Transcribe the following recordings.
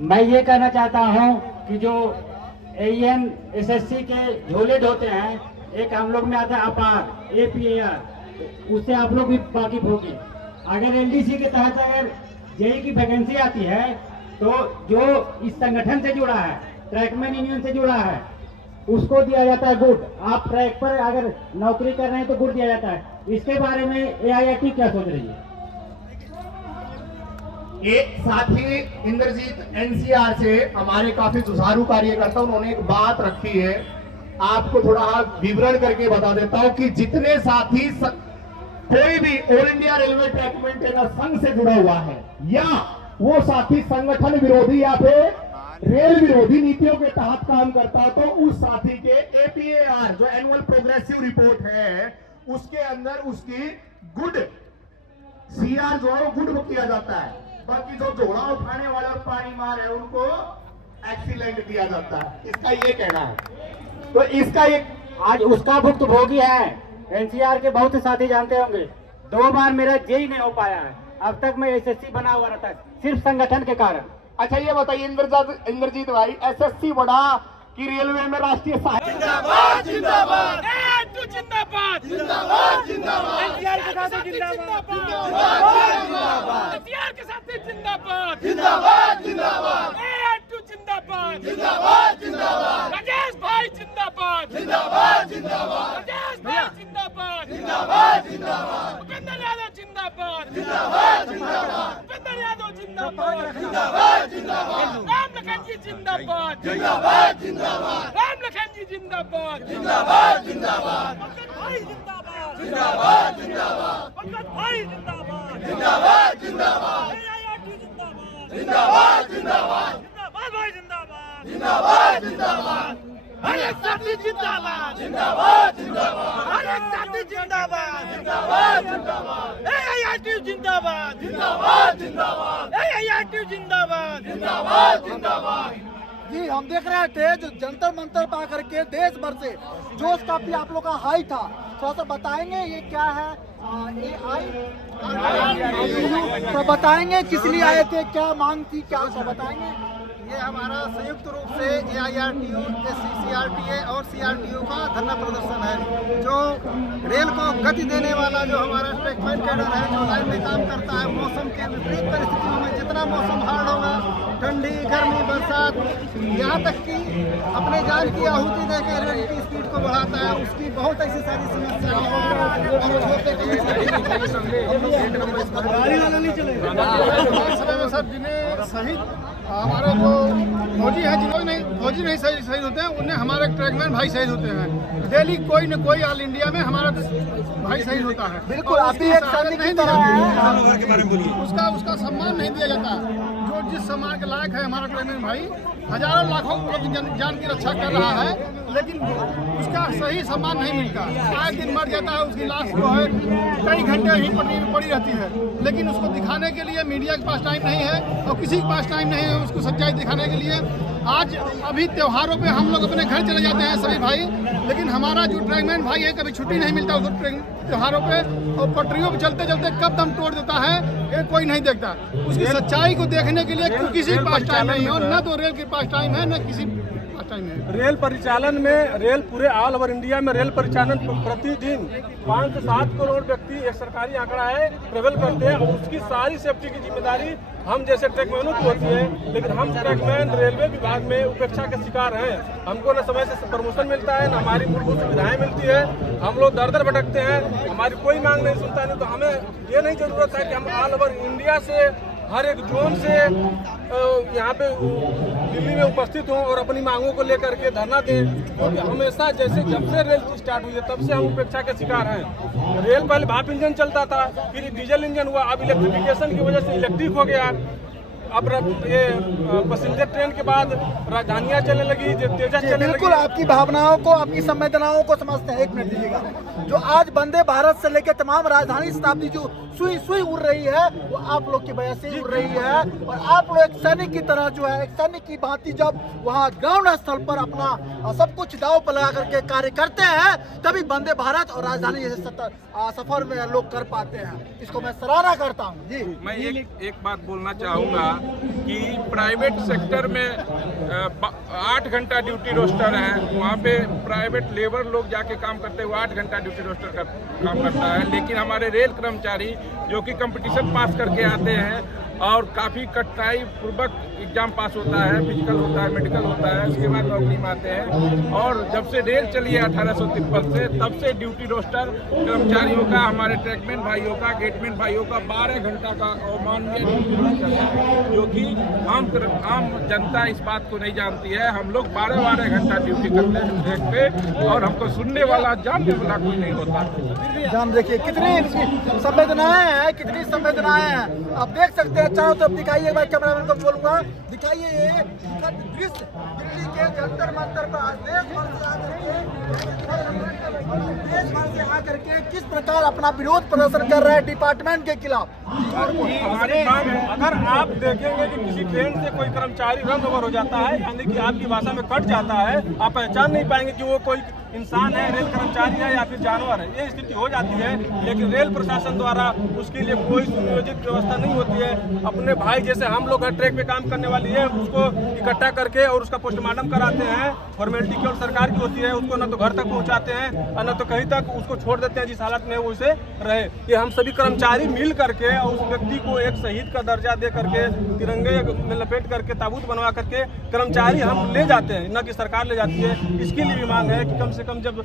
मैं ये कहना चाहता हूँ कि जो AEN SSC के झोले ढोते हैं, एक हम लोग में आता है अपार APAR, उससे आप लोग भी वाकिफ होंगे। अगर LDC के तहत अगर जेई की वैकेंसी आती है तो जो इस संगठन से जुड़ा है, ट्रैकमैन यूनियन से जुड़ा है, उसको दिया जाता है गुड। आप ट्रैक पर अगर नौकरी कर रहे हैं तो गुड दिया जाता है। इसके बारे में AIIT क्या सोच रही है? एक साथी इंद्रजीत NCR से हमारे काफी जुझारू कार्यकर्ता, उन्होंने एक बात रखी है, आपको थोड़ा विवरण करके बता देता हूं कि जितने साथी कोई भी all India railway track maintainer संघ से जुड़ा हुआ है या वो साथी संगठन विरोधी या फिर रेल विरोधी नीतियों के तहत काम करता है, तो उस साथी के APAR जो एनुअल प्रोग्रेसिव रिपोर्ट है उसके अंदर उसकी गुड CR जो है वो गुड किया जाता है। बाकी जो झोला उठाने वाले और पानी मार है उनको एक्सीलेंट दिया जाता है। इसका ये कहना है। तो इसका एक आज उसका भुक्तभोगी है। NCR के बहुत से साथी जानते होंगे, 2 बार मेरा जेई नहीं हो पाया है। अब तक मैं SSC बना हुआ रहता है सिर्फ संगठन के कारण। अच्छा ये बताइए इंद्रजीत भाई, SSC बड़ा कि रेलवे में राष्ट्रीय सहायता? जिंदाबाद जिंदाबाद जिंदाबाद जिंदाबाद जिंदाबाद NCR के साथ जिंदाबाद जिंदाबाद NCR के साथ जिंदाबाद जिंदाबाद जिंदाबाद जिंदाबाद जिंदाबाद जिंदाबाद राजेश भाई जिंदाबाद जिंदाबाद जिंदाबाद राजेश भाई जिंदाबाद जिंदाबाद जिंदाबाद उपेंद्र यादव जिंदाबाद जिंदाबाद जिंदाबाद उपेंद्र यादव जिंदाबाद जिंदाबाद जिंदाबाद राम लखन जी जिंदाबाद जिंदाबाद जिंदाबाद राम लखन जी जिंदाबाद जिंदाबाद जिंदाबाद पंकज भाई जिंदाबाद जिंदाबाद जिंदाबाद पंकज भाई जिंदाबाद जिंदाबाद जिंदाबाद AIIT जिंदाबाद जिंदाबाद जिंदाबाद जिंदाबाद भाई जिंदाबाद जिंदाबाद जिंदाबाद हर एक साथी जिंदाबाद जिंदाबाद जिंदाबाद हर एक साथी जिंदाबाद जिंदाबाद जिंदाबाद AIIT जिंदाबाद जिंदाबाद जिंदाबाद AIIT जिंदाबाद जिंदाबाद जिंदाबाद। जी हम देख रहे थे जो जंतर मंतर पा करके देश भर से जोश काफी आप लोग का हाई था। थोड़ा सा बताएंगे ये क्या है? तो बताएंगे किस लिए आए थे, क्या मांग थी, क्या बताएंगे? ये हमारा संयुक्त रूप से AIRTU, CRTA और CRTU का धरना प्रदर्शन है। जो रेल को गति देने वाला जो हमारा ट्रैकमैन कैडर है, जो लाइन में काम करता है, मौसम के विपरीत परिस्थितियों में जितना मौसम हार्ड होगा, ठंडी गर्मी बरसात, यहाँ तक कि अपने जान की आहुति देकर रेल की स्पीड को बढ़ाता है, उसकी बहुत ऐसी सारी समस्याएं सब जिन्हें शहीद हमारे जो फौजी हैं, जिन्होंने फौजी नहीं शहीद होते हैं, उन्हें हमारे ट्रैकमैन भाई शहीद होते हैं। डेली कोई न कोई ऑल इंडिया में हमारा भाई शहीद होता है। बिल्कुल अभी एक सैनिक की तरह है, उसका सम्मान नहीं दिया जाता। जो जिस सम्मान के लायक है हमारा ट्रैकमैन भाई हजारों लाखों लोगों की जान की रक्षा कर रहा है, लेकिन उसका सही सम्मान नहीं मिलता। आए दिन मर जाता है, उसकी लाश जो है कई घंटे ही पड़ी रहती है, लेकिन उसको दिखाने के लिए मीडिया के पास टाइम नहीं है और किसी के पास टाइम नहीं है उसको सच्चाई दिखाने के लिए। आज अभी त्योहारों पे हम लोग अपने घर चले जाते हैं सभी भाई, लेकिन हमारा जो ट्रैकमैन भाई है कभी छुट्टी नहीं मिलता उसको त्योहारों पे, और पटरियों पे चलते चलते कब दम तोड़ देता है ये कोई नहीं देखता। उसकी सच्चाई को देखने के लिए किसी के पास टाइम नहीं है, और न तो रेल के पास टाइम है न किसी टाइम है। रेल परिचालन में रेल पूरे ऑल ओवर इंडिया में रेल परिचालन प्रतिदिन 5 से 7 करोड़ व्यक्ति, एक सरकारी आंकड़ा है, ट्रेवल करते हैं, और उसकी सारी सेफ्टी की जिम्मेदारी हम जैसे ट्रैकमैनों की होती है। लेकिन हम ट्रैकमैन रेलवे विभाग में उपेक्षा के शिकार हैं। हमको न समय से प्रमोशन मिलता है, न हमारी मूलभूत सुविधाएं मिलती है। हम लोग दर दर भटकते हैं, हमारी कोई मांग नहीं सुनता। नहीं तो हमें ये नहीं जरूरत है कि हम ऑल ओवर इंडिया से हर एक जोन से यहाँ पे दिल्ली में उपस्थित हों और अपनी मांगों को लेकर के धरना दें, क्योंकि हमेशा जैसे जब से रेल स्टार्ट हुई है तब से हम उपेक्षा के शिकार हैं। रेल पहले भाप इंजन चलता था, फिर डीजल इंजन हुआ, अब इलेक्ट्रिफिकेशन की वजह से इलेक्ट्रिक हो गया। अब ये पैसेंजर ट्रेन के बाद राजधानियाँ चलने लगी, तेजस चलने लगी। बिल्कुल आपकी भावनाओं को, आपकी संवेदनाओं को समझते हैं। 1 मिनट दीजिएगा। जो आज वंदे भारत से लेकर तमाम राजधानी शताब्दी जो सुई सुई उड़ रही है, वो आप लोग की वजह से उड़ रही है। और आप लोग एक सैनिक की तरह जो है, एक सैनिक की भांति जब वहाँ ग्राउंड स्थल पर अपना सब कुछ दाव पर लगा करके कार्य करते हैं, तभी वंदे भारत और राजधानी जैसे सफर में लोग कर पाते हैं। इसको मैं सराहना करता हूँ। जी मैं एक बात बोलना चाहूँगा कि प्राइवेट सेक्टर में 8 घंटा ड्यूटी रोस्टर है, वहाँ पे प्राइवेट लेबर लोग जाके काम करते हैं, वो 8 घंटा ड्यूटी रोस्टर का काम करता है। लेकिन हमारे रेल कर्मचारी जो कि कंपटीशन पास करके आते हैं और काफ़ी कठिनाई पूर्वक एग्जाम पास होता है, फिजिकल होता है, मेडिकल होता है, उसके बाद नौकरी में आते हैं। और जब से रेल चली है 1853 से, तब से ड्यूटी रोस्टर कर्मचारियों का, हमारे ट्रैकमैन भाइयों का, गेटमैन भाइयों का 12 घंटा का अवमाननीय ड्यूटी रोस्टर है, जो कि आम जनता इस बात को नहीं जानती है। हम लोग 12 घंटा ड्यूटी करते हैं ट्रैक पे, और हमको सुनने वाला, जानने वाला कोई नहीं होता। जान देखिए कितनी संवेदनाएं हैं, कितनी संवेदनाएं हैं, आप देख सकते हैं। चारों तरफ दिखाइए, मैं कैमरामैन को बोलूंगा, दिखाइए ये दृश्य दिल्ली के जंतर मंतर पर देश भर से आकर के किस प्रकार अपना विरोध प्रदर्शन कर रहे हैं डिपार्टमेंट के खिलाफ। हमारी मांग है, अगर आप देखेंगे कि किसी ट्रेन से कोई कर्मचारी रन ओवर हो जाता है, यानी कि आपकी भाषा में कट जाता है, आप पहचान नहीं पाएंगे कि वो कोई इंसान है, रेल कर्मचारी है या फिर जानवर है। ये स्थिति हो जाती है, लेकिन रेल प्रशासन द्वारा उसके लिए कोई सुनियोजित व्यवस्था नहीं होती है। अपने भाई जैसे हम लोग ट्रैक पे काम करने वाली है, उसको इकट्ठा करके और उसका पोस्टमार्टम कराते हैं। फॉर्मेलिटी केवल सरकार की होती है, उसको न तो घर तक पहुंचाते हैं और न तो कहीं तक उसको छोड़ देते हैं जिस हालत में वो उसे रहे। ये हम सभी कर्मचारी मिल करके और उस व्यक्ति को एक शहीद का दर्जा दे करके, तिरंगे में लपेट करके, ताबूत बनवा करके कर्मचारी हम ले जाते हैं, न कि सरकार ले जाती है। इसके लिए भी मांग है कि कम से कम जब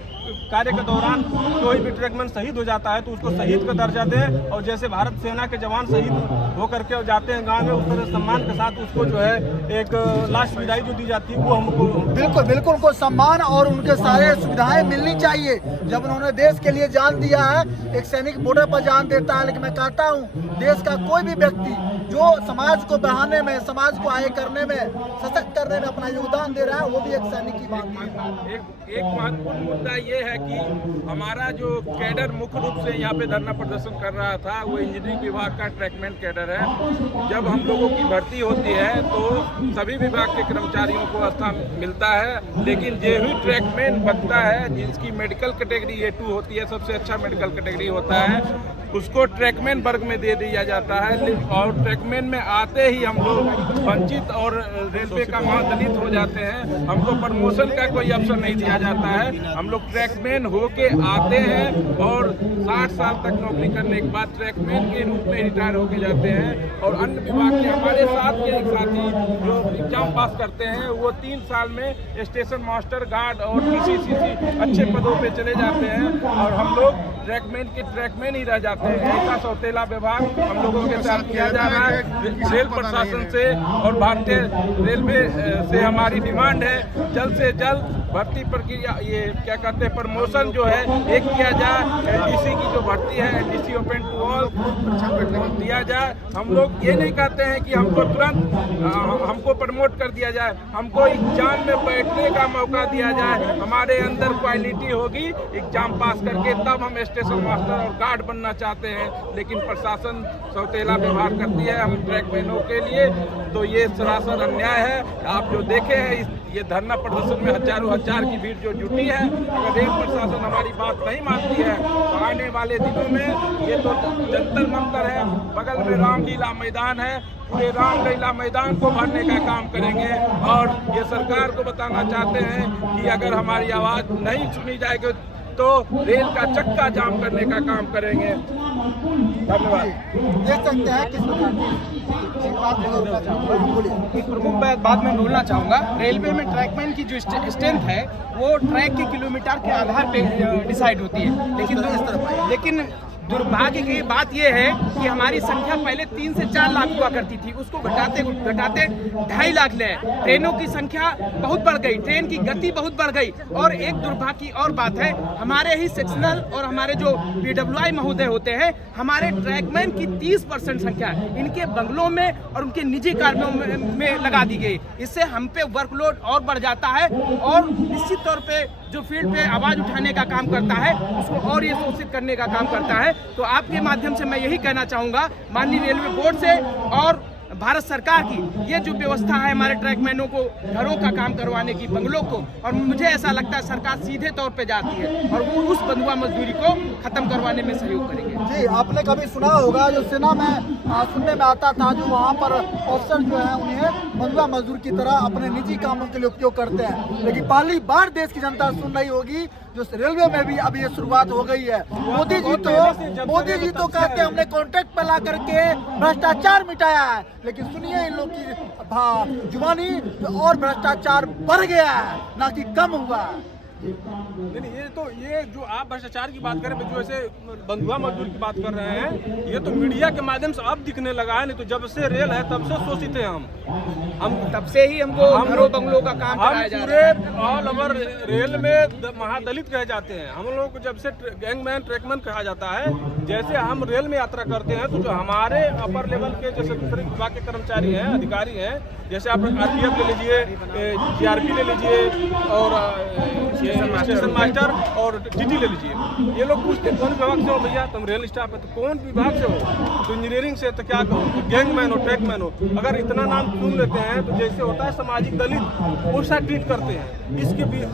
कार्य के दौरान कोई भी ट्रैकमैन शहीद हो जाता है तो उसको शहीद का दर्जा दे, और जैसे भारत सेना के जवान शहीद होकर के जाते हैं गांव में, उस तरह सम्मान के साथ उसको जो है एक लास्ट विदाई जो दी जाती है वो हमको बिल्कुल उनको सम्मान और उनके सारे सुविधाएं मिलनी चाहिए। जब उन्होंने देश के लिए जान दिया है, एक सैनिक बॉर्डर पर जान देता है, लेकिन मैं कहता हूँ देश का कोई भी व्यक्ति जो समाज को बढ़ाने में, समाज को आगे करने में, सशक्त करने में अपना योगदान दे रहा है, वो भी एक सैनिक की बात है। एक महत्वपूर्ण मुद्दा ये है कि हमारा जो कैडर मुख्य रूप से यहाँ पे धरना प्रदर्शन कर रहा था, वो इंजीनियरिंग विभाग का ट्रैकमैन कैडर है। जब हम लोगों की भर्ती होती है तो सभी विभाग के कर्मचारियों को स्थान मिलता है, लेकिन जो भी ट्रैकमैन बनता है, जिसकी मेडिकल कैटेगरी A2 होती है, सबसे अच्छा मेडिकल कैटेगरी होता है, उसको ट्रैकमैन वर्ग में दे दिया जाता है। और ट्रैकमैन में आते ही हम लोग वंचित और रेलवे का महादलित हो जाते हैं। हमको प्रमोशन का कोई अवसर नहीं दिया जाता है। हम लोग ट्रैकमैन होके आते हैं और 60 साल तक नौकरी करने के बाद ट्रैकमैन के रूप में रिटायर होके जाते हैं। और अन्य विभाग के हमारे साथ के एक साथी जो एग्जाम पास करते हैं, वो 3 साल में स्टेशन मास्टर, गार्ड और TCCC अच्छे पदों पे चले जाते हैं, और हम लोग ट्रैकमैन के ट्रैकमैन ही रह जाते हैं। ऐसा सौतेला व्यवहार हम लोगों के साथ किया जा रहा है। रेल प्रशासन से और भारतीय रेलवे से हमारी डिमांड है जल्द से जल्द भर्ती प्रक्रिया, ये क्या कहते हैं, प्रमोशन जो है एक किया जाए। LDC की जो भर्ती है, LDC ओपन टू ऑल दिया जाए। हम लोग ये नहीं कहते हैं कि हमको तुरंत हमको प्रमोट कर दिया जाए, हमको एग्जाम में बैठने का मौका दिया जाए। हमारे अंदर क्वालिटी होगी, एग्जाम पास करके तब हम स्टेशन मास्टर और गार्ड बनना चाहते हैं। लेकिन प्रशासन सौतेला व्यवहार करती है हम ट्रैकमैनों के लिए, तो ये सरासर अन्याय है। आप जो देखे हैं ये धरना प्रदर्शन में हजारों हजार की भीड़ जो जुटी है, अगर रेल प्रशासन हमारी बात नहीं मानती है तो आने वाले दिनों में ये तो जंतर मंतर है, बगल में रामलीला मैदान है, पूरे रामलीला मैदान को भरने का काम करेंगे। और ये सरकार को बताना चाहते हैं कि अगर हमारी आवाज़ नहीं सुनी जाएगी तो रेल का चक्का जाम करने का काम करेंगे। धन्यवाद। देख सकते हैं किस एक प्रमुख बात मैं बोलना चाहूँगा, रेलवे में ट्रैकमैन की जो स्ट्रेंथ है वो ट्रैक के किलोमीटर के आधार पे डिसाइड होती है, लेकिन दुर्भाग्य की बात यह है कि हमारी संख्या पहले 3 से 4 लाख हुआ करती थी, उसको घटाते 2.5 लाख ले। ट्रेनों की संख्या बहुत बढ़ गई, ट्रेन की गति बहुत बढ़ गई। और एक दुर्भाग्य की और बात है, हमारे ही सेक्शनल और हमारे जो PWI महोदय होते हैं, हमारे ट्रैकमैन की 30% संख्या इनके बंगलों में और उनके निजी कार्यों में लगा दी गई। इससे हम पे वर्कलोड और बढ़ जाता है, और निश्चित तौर पे जो फील्ड पे आवाज़ उठाने का काम करता है उसको और ये शोषित करने का काम करता है। तो आपके माध्यम से मैं यही कहना चाहूँगा माननीय रेलवे बोर्ड से और भारत सरकार की ये जो व्यवस्था है हमारे ट्रैकमैनों को घरों का काम करवाने की, बंगलों को, और मुझे ऐसा लगता है सरकार सीधे तौर पे जाती है और वो उस बंधुआ मजदूरी को खत्म करवाने में सहयोग करेंगे। जी, आपने कभी सुना होगा, जो सेना में सुनने में आता था, जो वहाँ पर अफसर जो है उन्हें बंधुआ मजदूर की तरह अपने निजी कामों के लिए उपयोग करते हैं, लेकिन पहली बार देश की जनता सुन रही होगी जो रेलवे में भी अब ये शुरुआत हो गई है। मोदी जी तो कहते हैं हमने कॉन्ट्रैक्ट पे ला करके भ्रष्टाचार मिटाया है, लेकिन सुनिए इन लोग की जुबानी और भ्रष्टाचार बढ़ गया है, ना कि कम हुआ। नहीं, ये जो आप भ्रष्टाचार की बात करें, जो ऐसे बंधुआ मजदूर की बात कर रहे हैं, ये तो मीडिया के माध्यम से अब दिखने लगा है, नहीं तो जब से रेल है तब से शोषित है हम तब से ही हमको घरों बंगलों का काम कराया जा रहा है। पूरे ऑल ओवर रेल में महादलित कहे जाते हैं हम लोग को, जब से गैंगमैन ट्रैकमैन कहा जाता है। जैसे हम रेल में यात्रा करते हैं तो जो हमारे अपर लेवल के जैसे दूसरे विभाग के कर्मचारी हैं, अधिकारी हैं, जैसे आप RPF ले लीजिए, GRP ले लीजिए, और स्टेशन मास्टर और TT ले लीजिए, ये लोग पूछते हैं कौन विभाग से हो भैया? तुम रेल स्टाफ है तो कौन विभाग से हो? तो इंजीनियरिंग से, तो क्या कहो, तो गैंगमैन हो, ट्रैकमैन हो। अगर इतना नाम सुन लेते हैं तो जैसे होता है सामाजिक दलित, वैसा ट्रीट करते हैं। इसके भी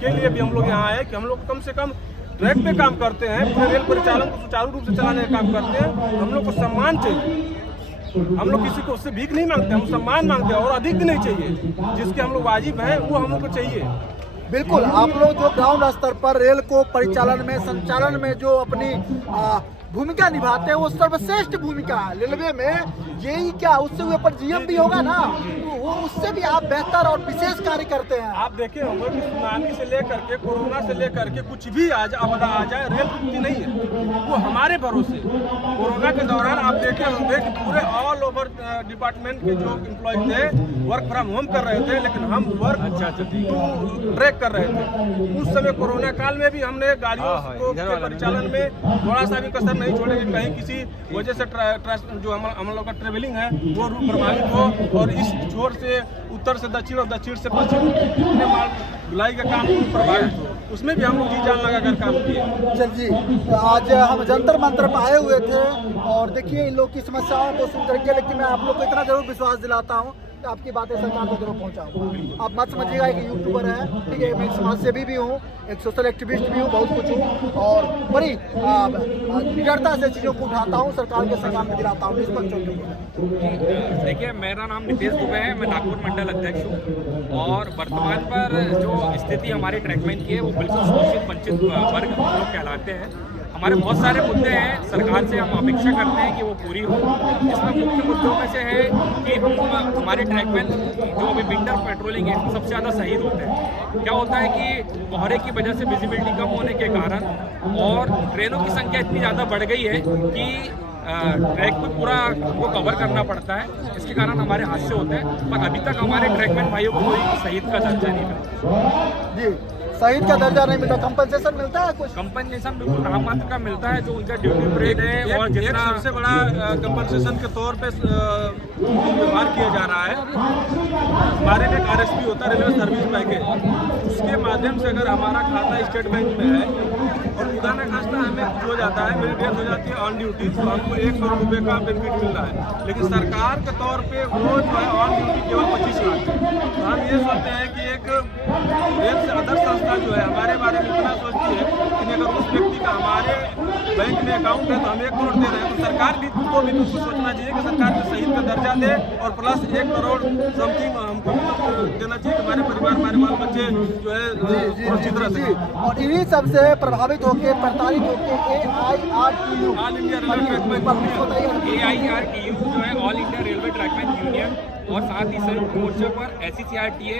के लिए भी हम लोग यहाँ आए कि हम लोग कम से कम ट्रैक पे काम करते हैं, पूरे रेल परिचालन को सुचारू रूप से चलाने का काम करते हैं। हम लोग को सम्मान चाहिए, हम लोग किसी को उससे भीख नहीं मांगते, हम सम्मान मांगते हैं, और अधिक भी नहीं चाहिए। जिसके हम लोग वाजिब हैं वो हम लोग को चाहिए। बिल्कुल, आप लोग जो ग्राउंड स्तर पर रेल को परिचालन में, संचालन में जो अपनी भूमिका निभाते हैं, वो सर्वश्रेष्ठ भूमिका है। रेलवे में यही क्या, उससे ऊपर GM भी होगा ना, वो उससे भी आप बेहतर और विशेष कार्य करते हैं। आप देखे होंगे कि सुनामी से लेकर के, कोरोना से लेकर के, कुछ भी आपदा आ जाए, रेल रुकती नहीं है, वो हमारे भरोसे। कोरोना के दौरान आप देखे होंगे कि पूरे ऑल ओवर डिपार्टमेंट के जो एम्प्लॉय थे वर्क फ्रॉम होम कर रहे थे, लेकिन हम वर्क ट्रैक कर रहे थे। उस समय कोरोना काल में भी हमने गाड़ियों को के परिचालन में थोड़ा सा भी कसर नहीं छोड़े कि कहीं किसी वजह से जो हम लोग का ट्रेवलिंग है वो रूप प्रभावित हो, और इस छोर से उत्तर से दक्षिण और दक्षिण से पश्चिम इतने माल ढुलाई का काम प्रभावित हो, उसमें भी हम लोग जी जान लगा कर काम किए। चल जी, आज हम जंतर मंतर पर आए हुए थे, और देखिए इन लोग की समस्याओं को सुन करके, लेकिन मैं आप लोग को इतना जरूर विश्वास दिलाता हूँ कि आपकी बातें सरकार तक जरूर पहुँचाऊँ। आप मत समझिएगा कि यूट्यूबर है, ठीक है, मैं एक समाज सेवी भी हूँ, एक सोशल एक्टिविस्ट भी हूँ, बहुत कुछ हूँ, और बड़ी निडरता से चीज़ों को उठाता हूँ, सरकार के सम्मान में दिलाता हूँ। देखिए, मेरा नाम नितेश दुबे है, मैं नागपुर मंडल अध्यक्ष हूँ, और वर्तमान पर जो स्थिति हमारे ट्रैकमैन की है वो बिल्कुल शोषित वंचित वर्ग हम लोग कहलाते हैं। हमारे बहुत सारे मुद्दे हैं, सरकार से हम अपेक्षा करते हैं कि वो पूरी हो। इसमें मुख्य मुद्दों में से है कि हमारे ट्रैकमैन जो अभी विंटर पेट्रोलिंग है, सबसे ज़्यादा शहीद होते हैं। क्या होता है कि कोहरे की वजह से विजिबिलिटी कम होने के कारण, और ट्रेनों की संख्या इतनी ज़्यादा बढ़ गई है कि ट्रैक पे पूरा को कवर करना पड़ता है, इसके कारण हमारे हादसे होते हैं। पर अभी तक हमारे ट्रैकमैन भाइयों को कोई शहीद का दर्जा नहीं मिला। जी, शहीद का दर्जा नहीं मिलता, कंपनसेशन मिलता है कुछ? कंपनसेशन बिल्कुल नाममात्र का मिलता है, जो उनका ड्यूटी परेड है। और जितना सबसे बड़ा कंपनसेशन के तौर पे व्यवहार किया जा रहा है, हमारे में एक RSP होता है, रेलवे सर्विस पैकेज, उसके माध्यम से अगर हमारा खाता स्टेट बैंक में है और खुदा न खास्ता हमें कुछ हो जाता है, मेरी डेथ हो जाती है ऑन ड्यूटी, तो हमको 1 करोड़ रुपये का बेनिफिट मिल रहा है। लेकिन सरकार के तौर पे वो जो है ऑन ड्यूटी केवल 25 लाख है। तो हम ये सोचते हैं कि एक रेल से अदर संस्था जो है हमारे बारे में इतना सोचती है कि अगर उस व्यक्ति का हमारे बैंक में अकाउंट है तो हम 1 करोड़ दे रहे हैं, तो सरकार भी को भी कुछ सोचना चाहिए कि सरकार को शहीद का दर्जा दे, और प्लस 1 करोड़ समथिंग हमको देना चाहिए, हमारे परिवार, हमारे बाल बच्चे जो है सुरक्षित रह सके। और इन्हीं सबसे प्रभावित होकर, प्रताड़ित होकर AIRTU, all India railway trackman union, AIRTU जो है all India railway trackman union, और साथ ही संयुक्त मोर्चे पर SCCRTA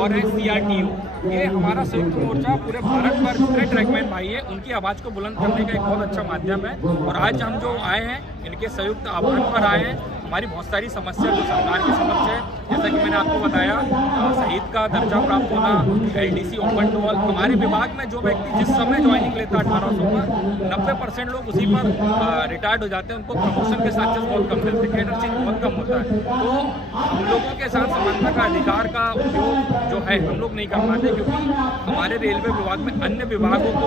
और CRTU, ये हमारा संयुक्त मोर्चा पूरे भारत पर जितने ट्रैकमैन भाई है उनकी आवाज़ को बुलंद करने का एक बहुत अच्छा माध्यम है। और आज हम जो आए हैं इनके संयुक्त आह्वान पर आए हैं। हमारी बहुत सारी समस्या जो सरकार के समक्ष है, जैसा कि मैंने आपको बताया, शहीद का दर्जा प्राप्त होना, LDC ओपन टू ऑल। हमारे विभाग में जो व्यक्ति जिस समय ज्वाइनिंग लेता है 1800 पर, 90% लोग उसी पर रिटायर्ड हो जाते हैं, उनको प्रमोशन के चार्जेस बहुत कम मिलते हैं, कैडर चेंज बहुत कम होता है। तो हम लोगों के साथ समानता का अधिकार का उपयोग जो है हम लोग नहीं कर पाते, क्योंकि हमारे रेलवे विभाग में अन्य विभागों को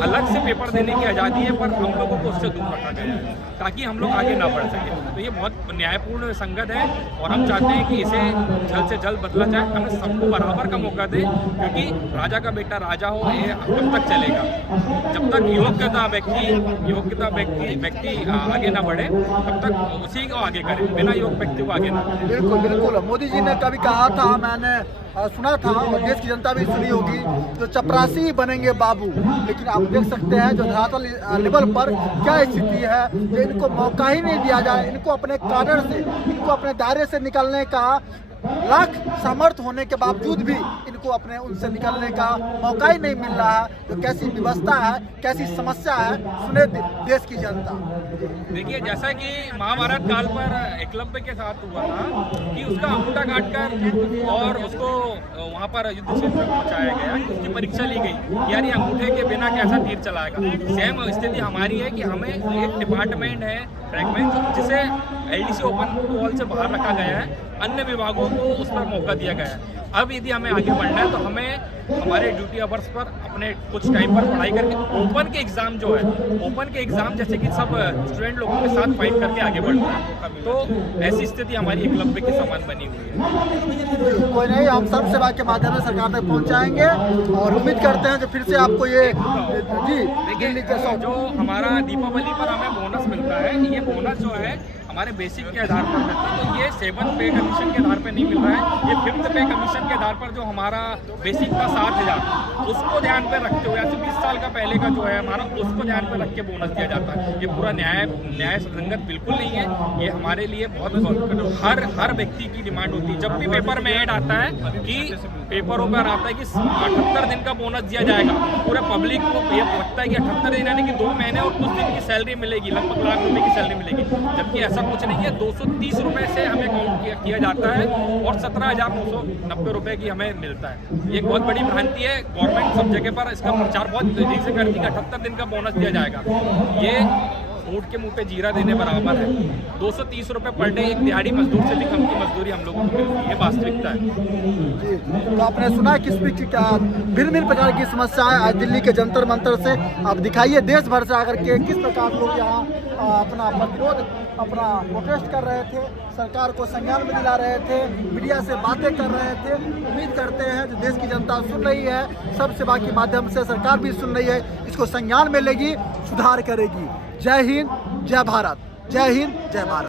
अलग से पेपर देने की आज़ादी है, पर हम लोगों को उससे दूर रखा गया है ताकि हम लोग आगे ना बढ़ सके। तो ये बहुत न्यायपूर्ण संगत है और हम चाहते हैं कि इसे जल्द से जल्द बदला जाए, हमें सबको बराबर का मौका दे, क्योंकि राजा का बेटा राजा हो, ये कब तक चलेगा? जब तक योग्यता व्यक्ति आगे ना बढ़े तब तक उसी को आगे करे, बिना योग्य व्यक्ति को आगे ना करे। बिल्कुल बिल्कुल, मोदी जी ने कभी कहा था, मैंने सुना था और देश की जनता भी सुनी होगी, जो चपरासी बनेंगे बाबू। लेकिन आप देख सकते हैं जो धरातल लेवल पर क्या स्थिति है, जो इनको मौका ही नहीं दिया जाए, इनको अपने काडर से, इनको अपने दायरे से निकलने का लाख सामर्थ्य होने के बावजूद भी इनको अपने उनसे निकलने का मौका ही नहीं मिल रहा है। तो कैसी व्यवस्था है, कैसी समस्या है, सुने देश की जनता। देखिए, जैसा कि महाभारत काल पर एकलव्य के साथ हुआ था कि उसका अंगूठा काटकर और उसको वहाँ पर युद्ध क्षेत्र में पहुँचाया गया, उसकी परीक्षा ली गई, यार ये अंगूठे के बिना कैसा तीर चलाएगा। सेम स्थिति हमारी है कि हमें एक डिपार्टमेंट है ट्रैकमैन, जिसे LDC ओपन वॉल से बाहर रखा गया है, अन्य विभागों को उस पर मौका दिया गया है। अब यदि हमें आगे बढ़ना है तो हमें हमारे ड्यूटी आवर्स पर अपने कुछ टाइम पर पढ़ाई करके ओपन के एग्ज़ाम जो है, ओपन के एग्ज़ाम जैसे कि सब स्टूडेंट लोगों के साथ फाइट करके आगे बढ़ना है। तो ऐसी स्थिति हमारी एकलव्य के समान बनी हुई है। कोई नहीं, हम सब सेवा के माध्यम से सरकार तक पहुंचाएंगे और उम्मीद करते हैं जो फिर से आपको ये जी देखिए, जो हमारा दीपावली पर हमें बोनस मिलता है, ये बोनस जो है हमारे बेसिक के आधार पर मिलता है। तो ये 7th पे कमीशन के आधार पर नहीं मिल रहा है, ये 5th पे कमीशन के आधार पर जो हमारा बेसिक का 7,000 उसको ध्यान पे रखते हुए, ऐसे 20 साल का पहले का जो है हमारा, उसको ध्यान पे रख के बोनस दिया जाता है। ये पूरा न्याय संगत बिल्कुल नहीं है। ये हमारे लिए बहुत हर व्यक्ति की डिमांड होती है। जब भी पेपर में ऐड आता है कि पेपरों पर आता है कि 78 दिन का बोनस दिया जाएगा, पूरे पब्लिक को ये लगता है कि 78 दिन यानी कि 2 महीने और कुछ दिन की सैलरी मिलेगी, लगभग लाख रुपए की सैलरी मिलेगी, जबकि ऐसा कुछ नहीं है। 230 रुपए से हमें काउंट किया जाता है और 17,990 रुपए की हमें मिलता है। ये बहुत बड़ी भ्रांति है। गवर्नमेंट सब जगह पर इसका प्रचार बहुत तेजी से करती है, 78 दिन का बोनस दिया जाएगा। ये ऊँट के मुंह पे जीरा देने बराबर है। 230 रुपए पर डे एक दिहाड़ी मजदूर से भी कम की मजदूरी हम लोगों को मिलती है, ये वास्तविकता है। तो आपने सुना किस भिन्न प्रकार की समस्याएं आज दिल्ली के जंतर मंतर से आप दिखाइए, देश भर से आकर के किस प्रकार लोग यहाँ अपना प्रतिरोध, अपना प्रोटेस्ट कर रहे थे, सरकार को संज्ञान में दिला रहे थे, मीडिया से बातें कर रहे थे। उम्मीद करते हैं जो देश की जनता सुन रही है, सब सेवा के माध्यम से सरकार भी सुन रही है, इसको संज्ञान में लेगी, सुधार करेगी। जय हिंद, जय भारत। जय हिंद, जय भारत।